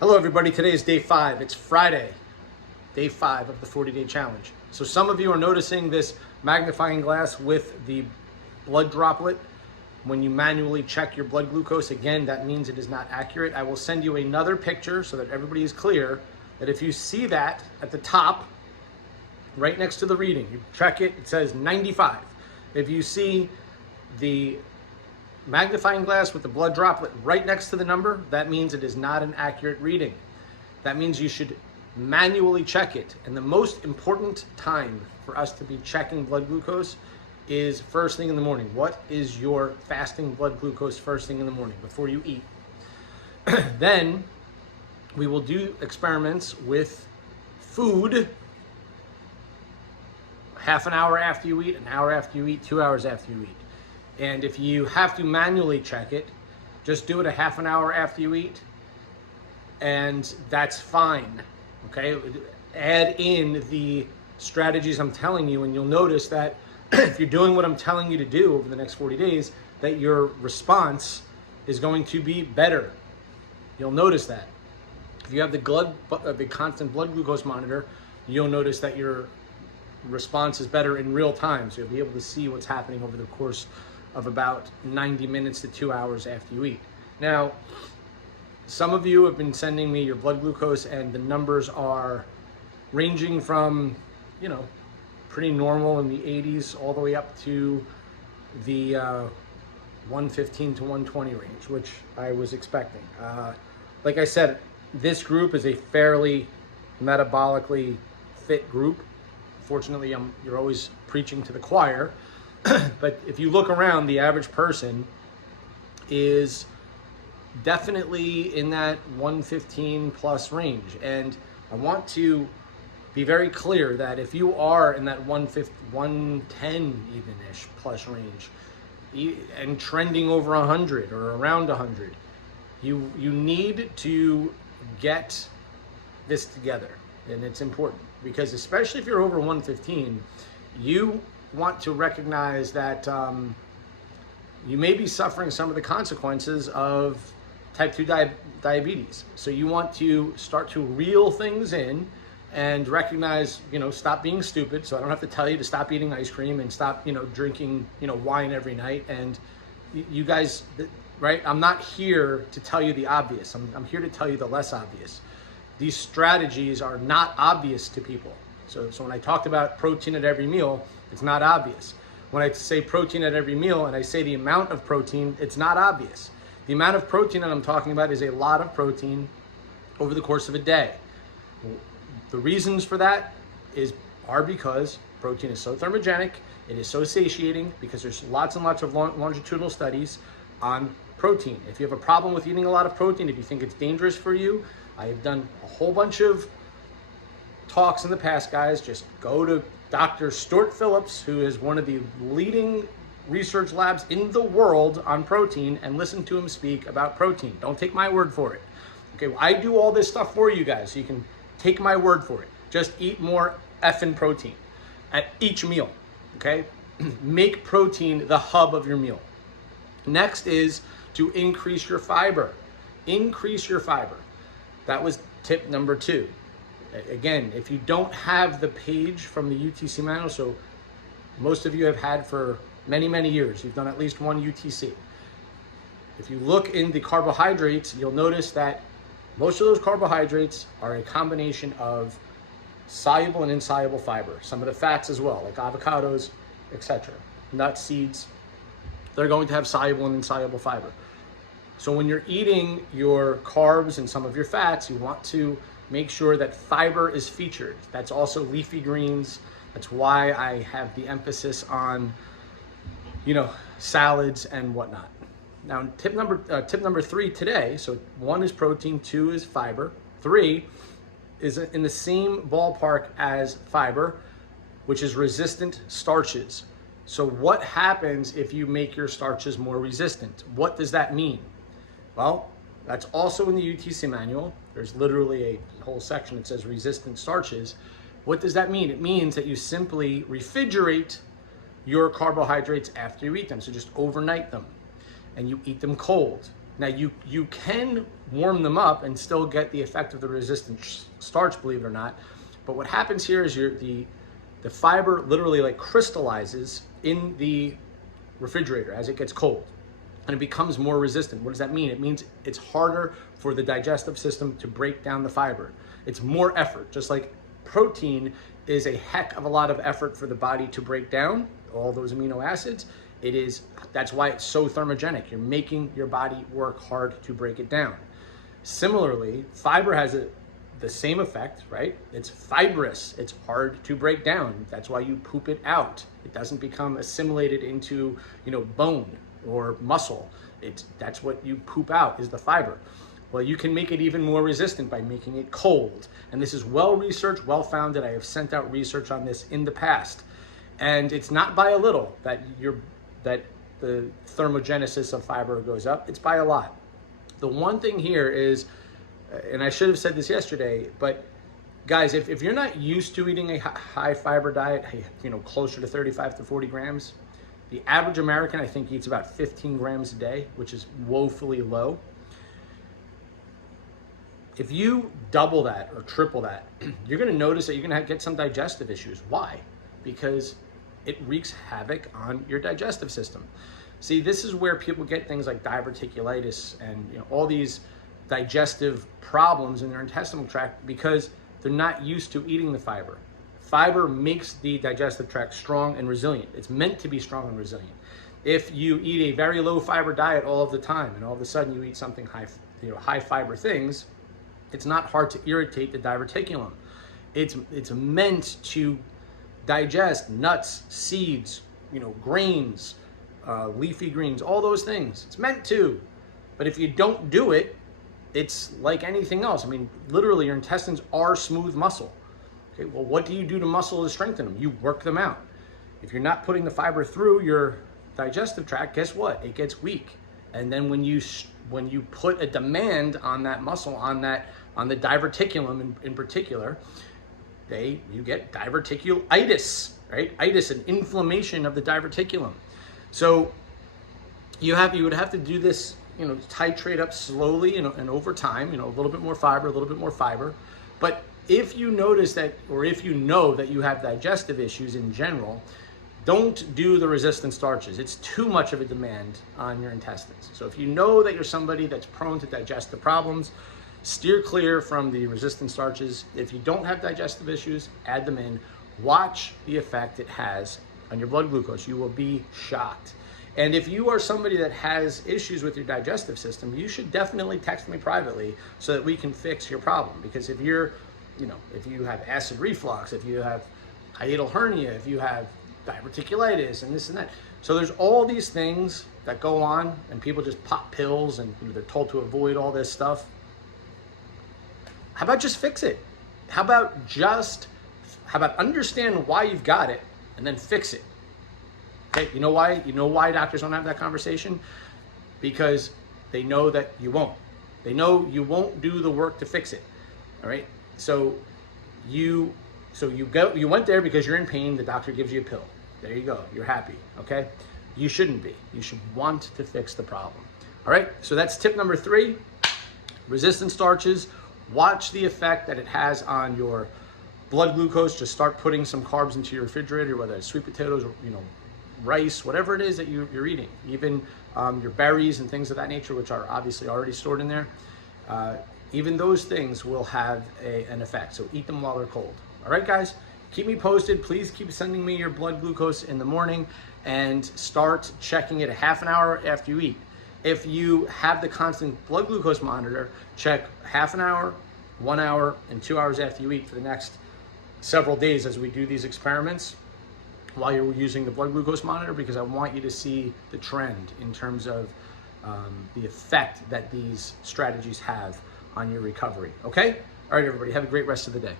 Hello everybody, today is day 5. It's Friday, day 5 of the 40-day challenge. So some of you are noticing this magnifying glass with the blood droplet. When you manually check your blood glucose, again, that means it is not accurate. I will send you another picture so that everybody is clear that if you see that at the top, right next to the reading, you check it, it says 95. If you see the magnifying glass with the blood droplet right next to the number, that means it is not an accurate reading. That means you should manually check it. And the most important time for us to be checking blood glucose is first thing in the morning. What is your fasting blood glucose first thing in the morning before you eat? Then we will do experiments with food half an hour after you eat, an hour after you eat, 2 hours after you eat. And if you have to manually check it, just do it a half an hour after you eat, and that's fine, okay? Add in the strategies I'm telling you, and you'll notice that if you're doing what I'm telling you to do over the next 40 days, that your response is going to be better. You'll notice that. If you have the constant blood glucose monitor, you'll notice that your response is better in real time, so you'll be able to see what's happening over the course of about 90 minutes to 2 hours after you eat. Now, some of you have been sending me your blood glucose, and the numbers are ranging from, pretty normal in the 80s all the way up to the 115 to 120 range, which I was expecting. Like I said, this group is a fairly metabolically fit group. Fortunately, you're always preaching to the choir. But if you look around, the average person is definitely in that 115 plus range. And I want to be very clear that if you are in that 110 even-ish plus range and trending over 100 or around 100, you need to get this together. And it's important because especially if you're over 115, you want to recognize that you may be suffering some of the consequences of type 2 diabetes. So you want to start to reel things in and recognize, stop being stupid. So I don't have to tell you to stop eating ice cream and stop, drinking, wine every night. And you guys, right? I'm not here to tell you the obvious. I'm here to tell you the less obvious. These strategies are not obvious to people. So when I talked about protein at every meal, it's not obvious. When I say protein at every meal and I say the amount of protein, it's not obvious. The amount of protein that I'm talking about is a lot of protein over the course of a day. The reasons for that are because protein is so thermogenic, it is so satiating, because there's lots and lots of longitudinal studies on protein. If you have a problem with eating a lot of protein, if you think it's dangerous for you, I have done a whole bunch of talks in the past, guys. Just go to Dr. Stuart Phillips, who is one of the leading research labs in the world on protein, and listen to him speak about protein. Don't take my word for it. Okay, well, I do all this stuff for you guys, so you can take my word for it. Just eat more effing protein at each meal, okay? Make protein the hub of your meal. Next is to increase your fiber. Increase your fiber. That was tip number 2. Again, if you don't have the page from the UTC manual, so most of you have had for many, many years, you've done at least one UTC. If you look in the carbohydrates, you'll notice that most of those carbohydrates are a combination of soluble and insoluble fiber. Some of the fats as well, like avocados, etc. Nuts, seeds, they're going to have soluble and insoluble fiber. So when you're eating your carbs and some of your fats, you want to make sure that fiber is featured. That's also leafy greens. That's why I have the emphasis on, salads and whatnot. Now, tip number 3 today. So 1 is protein, 2 is fiber, 3 is in the same ballpark as fiber, which is resistant starches. So what happens if you make your starches more resistant? What does that mean? Well, that's also in the UTC manual. There's literally a whole section that says resistant starches. What does that mean? It means that you simply refrigerate your carbohydrates after you eat them. So just overnight them and you eat them cold. Now you can warm them up and still get the effect of the resistant starch, believe it or not. But what happens here is the fiber literally like crystallizes in the refrigerator as it gets cold, and it becomes more resistant. What does that mean? It means it's harder for the digestive system to break down the fiber. It's more effort, just like protein is a heck of a lot of effort for the body to break down all those amino acids. That's why it's so thermogenic. You're making your body work hard to break it down. Similarly, fiber has the same effect, right? It's fibrous. It's hard to break down. That's why you poop it out. It doesn't become assimilated into, bone or muscle. That's what you poop out, is the fiber. Well, you can make it even more resistant by making it cold. And this is well researched, well founded. I have sent out research on this in the past. And it's not by a little that the thermogenesis of fiber goes up. It's by a lot. The one thing here is, and I should have said this yesterday, but guys, if you're not used to eating a high fiber diet, closer to 35 to 40 grams, the average American, I think, eats about 15 grams a day, which is woefully low. If you double that or triple that, you're going to notice that you're going to get some digestive issues. Why? Because it wreaks havoc on your digestive system. See, this is where people get things like diverticulitis and all these digestive problems in their intestinal tract because they're not used to eating the fiber. Fiber makes the digestive tract strong and resilient. It's meant to be strong and resilient. If you eat a very low fiber diet all of the time and all of a sudden you eat something high fiber things, it's not hard to irritate the diverticulum. It's meant to digest nuts, seeds, grains, leafy greens, all those things. It's meant to. But if you don't do it, it's like anything else. I mean, literally, your intestines are smooth muscle. Okay, well, what do you do to muscle to strengthen them? You work them out. If you're not putting the fiber through your digestive tract, guess what? It gets weak. And then when you put a demand on that muscle, on the diverticulum in particular, you get diverticulitis, right? Itis, an inflammation of the diverticulum. So you would have to do this, titrate up slowly and over time, a little bit more fiber. But if you notice that, or if you know that you have digestive issues in general, don't do the resistant starches. It's too much of a demand on your intestines. So if you know that you're somebody that's prone to digestive problems, steer clear from the resistant starches. If you don't have digestive issues, add them in. Watch the effect it has on your blood glucose. You will be shocked. And if you are somebody that has issues with your digestive system, you should definitely text me privately so that we can fix your problem. Because if you have acid reflux, if you have hiatal hernia, if you have diverticulitis and this and that. So there's all these things that go on and people just pop pills and they're told to avoid all this stuff. How about just fix it? How about understand why you've got it and then fix it? Okay, you know why doctors don't have that conversation? Because they know that you won't. They know you won't do the work to fix it. All right? So you went there because you're in pain, the doctor gives you a pill. There you go. You're happy. Okay? You shouldn't be. You should want to fix the problem. All right? So that's tip number 3. Resistant starches. Watch the effect that it has on your blood glucose. Just start putting some carbs into your refrigerator, whether it's sweet potatoes or rice, whatever it is that you're eating. Even your berries and things of that nature, which are obviously already stored in there. Even those things will have an effect. So eat them while they're cold. All right, guys? Keep me posted. Please keep sending me your blood glucose in the morning and start checking it a half an hour after you eat. If you have the constant blood glucose monitor, check half an hour, 1 hour, and 2 hours after you eat for the next several days as we do these experiments while you're using the blood glucose monitor, because I want you to see the trend in terms of the effect that these strategies have on your recovery. Okay? All right, everybody. Have a great rest of the day.